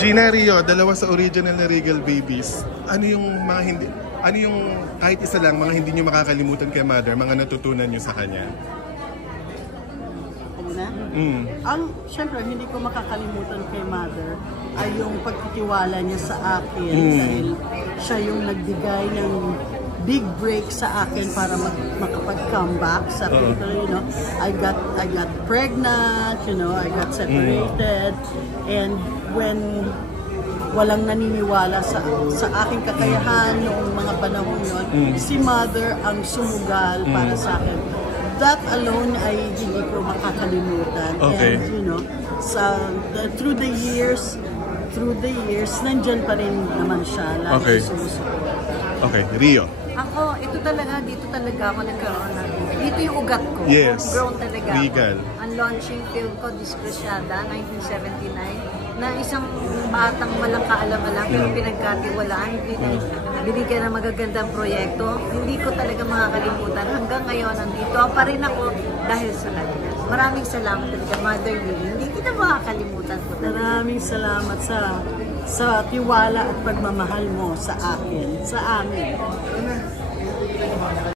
Gina, Rio, dalawa sa original na Regal Babies. Ano yung mga hindi, ano yung kahit isa lang, mga hindi nyo makakalimutan kay Mother, mga natutunan nyo sa kanya? Ano na? Siyempre, hindi ko makakalimutan kay Mother ay yung pagtitiwala niya sa akin dahil siya yung nagbigay ng big break sa akin para makapag-comeback sa people, you know. I got pregnant, you know, I got separated, and when walang naniniwala sa aking kakayahan noong mga panahon yon, si Mother ang sumugal para sa akin. That alone ay hindi ko makakalimutan. Okay. And you know, through the years, nandyan pa rin naman siya. Lagi sumusuko. Okay, Rio. Ako, dito talaga ako nagkaroon ng, dito yung ugat ko. Yes. Homegrown talaga Regal. ako. Ang launching film ko, Discreciada, 1979, na isang batang walang kaalam-alam, pero pinagkatiwalaan, binigyan ng magagandang proyekto. Hindi ko talaga makakalimutan. Hanggang ngayon, nandito pa rin ako dahil sa kanila. Maraming salamat talaga, Mother Lily. Hindi kita makakalimutan ko talaga. Maraming salamat sa tiwala at pagmamahal mo sa akin, sa amin.